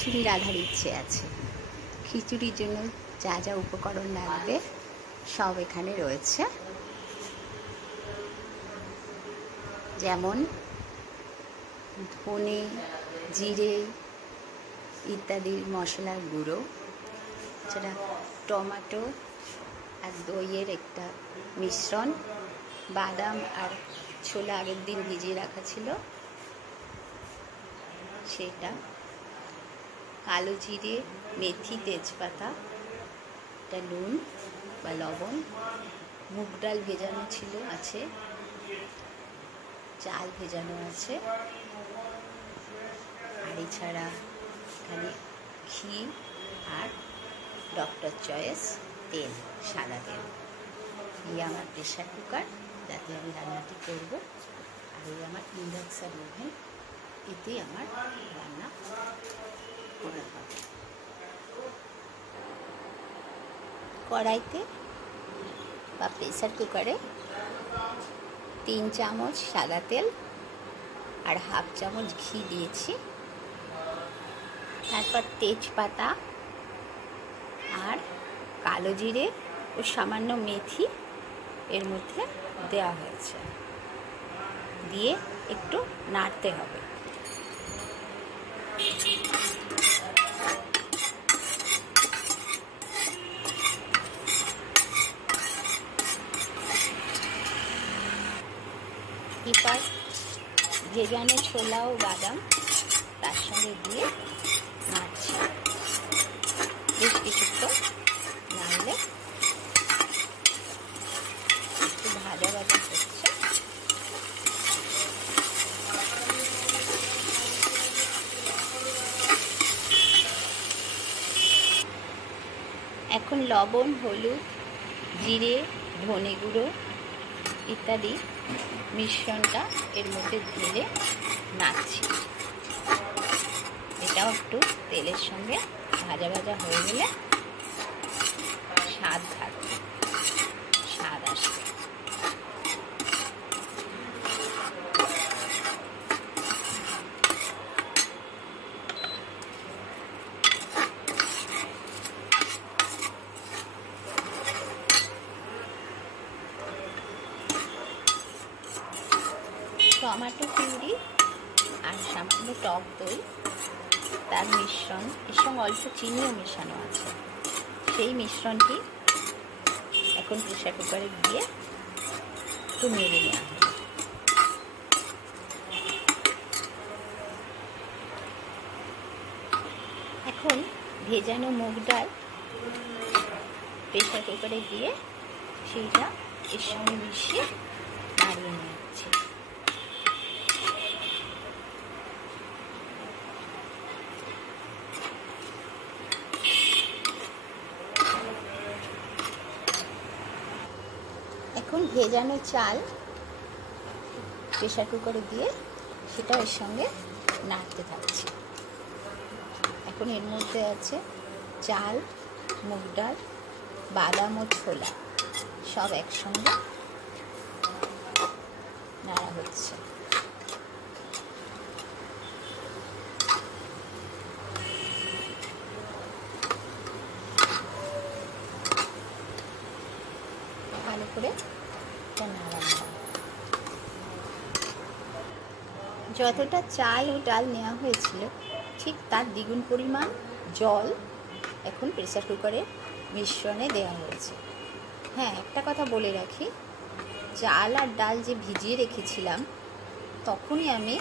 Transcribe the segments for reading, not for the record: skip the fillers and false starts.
খিচুড়ি রাঁধার ইচ্ছে আছে। খিচুড়ির জন্য যা যা উপকরণ লাগবে সব এখানে রয়েছে, যেমন ধনে, জিরে ইত্যাদি মশলার গুঁড়ো, এছাড়া টমেটো আর দইয়ের একটা মিশ্রণ, বাদাম আর ছোলা আগের দিন ভিজিয়ে রাখা ছিল সেটা, কালো জিরে, মেথি, তেজপাতা, একটা নুন বা লবণ, মুগ ডাল ভেজানো ছিল আছে, চাল ভেজানো আছে, আর এছাড়া এখানে ঘি আর ডক্টর চয়েস তেল, সাদা তেল। এই আমার প্রেশার কুকার, যাতে আমি রান্নাটি করব, আর এই আমার ইন্ডাকশন ওভেন, এতেই আমার রান্না করা হবে। কড়াইতে বা প্রেসার কুকারে 3 চামচ সাদা তেল আর হাফ চামচ ঘি দিয়েছি। তারপর তেজপাতা আর কালো জিরে ও সামান্য মেথি এর মধ্যে দেওয়া হয়েছে, দিয়ে একটু নাড়তে হবে। এবার ভেজানো ছোলা ও বাদাম তার সঙ্গে দিয়ে নাড়ছি, বেশ কিছুক্ষণ নাড়লে একটু ভাজা ভাজা হচ্ছে। এখন লবণ, হলুদ, জিরে, ধনে গুঁড়ো ইত্যাদি মিশ্রণটা এর মধ্যে ঢেলে নাড়ছি। এটাও একটু তেলের সঙ্গে ভাজা ভাজা হয়ে গেলে স্বাদ থাকবে, স্বাদ আসবে। টমেটো পিউরি আর সামান্য টক দই, তার মিশ্রণ, এর সঙ্গে অল্প চিনিও মেশানো আছে, সেই মিশ্রণটি এখন প্রেসার কুকারে দিয়ে একটু নেড়ে নেওয়া হবে। এখন ভেজানো মুগ ডাল প্রেসার কুকারে দিয়ে সেইটা এর সঙ্গে মিশিয়ে নাড়িয়ে নিচ্ছি। এখন ভেজানো চাল প্রেসার কুকারে দিয়ে সেটা এর সঙ্গে নাড়তে থাকছি। এখন এর মধ্যে আছে চাল, মুগ ডাল, বাদাম ও ছোলা, সব একসঙ্গে নাড়া হচ্ছে। ভালো করে নাড়া। যতটা চাল ও ডাল নেওয়া হয়েছিল ঠিক তার দ্বিগুণ পরিমাণ জল এখন প্রেসার কুকারে মিশ্রণে দেওয়া হয়েছে। হ্যাঁ, একটা কথা বলে রাখি, চাল আর ডাল যে ভিজিয়ে রেখেছিলাম তখনই আমি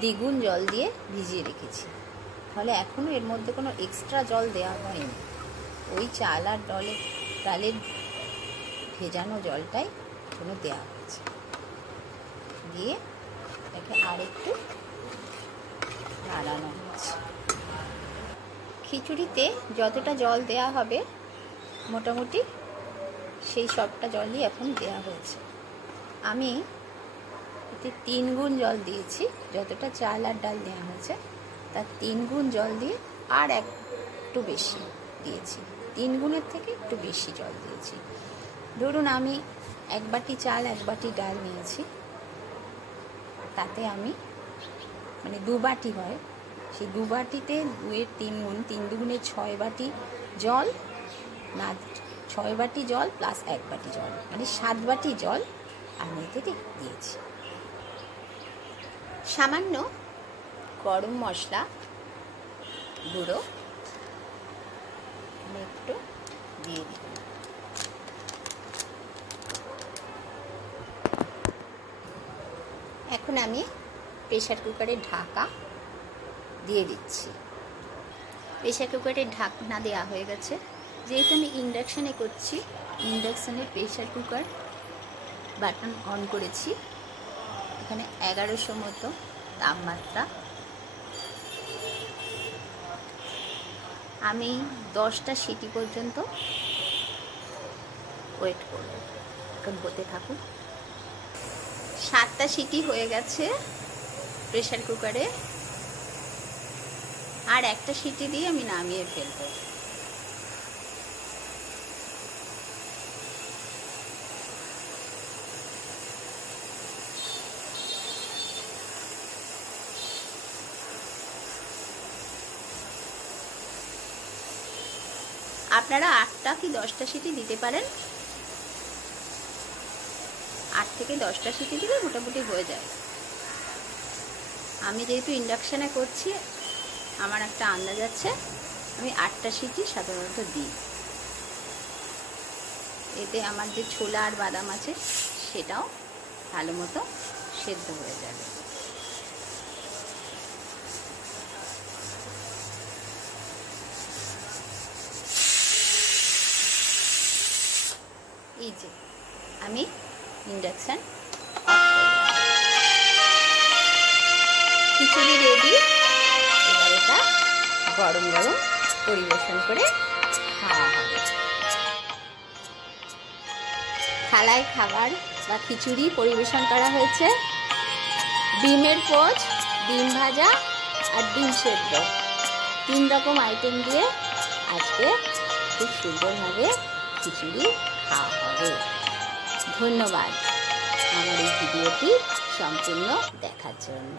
দ্বিগুণ জল দিয়ে ভিজিয়ে রেখেছি, ফলে এখনও এর মধ্যে কোনো এক্সট্রা জল দেওয়া হয়নি। ওই চাল আর ডালের ভেজানো জলটাই এখনো দেওয়া হয়েছে, দিয়ে এটাকে আর একটু নাড়ানো হচ্ছে। খিচুড়িতে যতটা জল দেওয়া হবে মোটামুটি সেই সবটা জলই এখন দেওয়া হয়েছে। আমি এতে 3 গুণ জল দিয়েছি, যতটা চাল আর ডাল দেওয়া হয়েছে তার 3 গুণ জল দিয়ে আর একটু বেশি দিয়েছি, 3 গুণের থেকে একটু বেশি জল দিয়েছি। ধরুন আমি 1 বাটি চাল 1 বাটি ডাল নিয়েছি, তাতে আমি 2 বাটি হয় সেই 2 বাটিতে 2-এর 3 গুণ, 3 দুগুণে 6 বাটি জল, না 6 বাটি জল প্লাস 1 বাটি জল, মানে 7 বাটি জল আমি এতে দিয়েছি। সামান্য গরম মশলা গুঁড়ো আমি একটু দিয়ে দিই। এখন আমি প্রেসার কুকারের ঢাকা দিয়ে দিচ্ছি। প্রেসার কুকারের ঢাকনা দেওয়া হয়ে গেছে। যেহেতু আমি ইন্ডাকশানে করছি, ইন্ডাকশানের প্রেসার কুকার বাটন অন করেছি। এখানে 1100 মতো তাপমাত্রা। আমি 10টা সিটি পর্যন্ত ওয়েট করব। এখন হতে থাকুক। 7টা সিটি হয়ে গেছে প্রেসার কুকারে, আর একটা সিটি দিয়ে আমি নামিয়ে ফেলবো। আপনারা 8টা কি 10টা সিটি দিতে পারেন। 8 থেকে 10টা সিটি দিলে মোটামুটি হয়ে যায়। আমি যেহেতু ইন্ডাকশানে করছি, আমার একটা আন্দাজ আছে, আমি 8টা সিটি সাধারণত দিই। এতে আমার যে ছোলা আর বাদাম আছে সেটাও ভালো মতো সেদ্ধ হয়ে যাবে। এই যে আমি ইন্ডাকশান খিচুড়ি রেডি। এবার এটা গরম গরম পরিবেশন করে খাওয়া হবে। থালায় খাবার বা খিচুড়ি পরিবেশন করা হয়েছে। ডিমের পোচ, ডিম ভাজা আর ডিম সেদ্ধ, 3 রকম আইটেম দিয়ে আজকে খুব সুন্দরভাবে খিচুড়ি খাওয়া হবে। ধন্যবাদ আমার এই ভিডিওটি সম্পূর্ণ দেখার জন্য।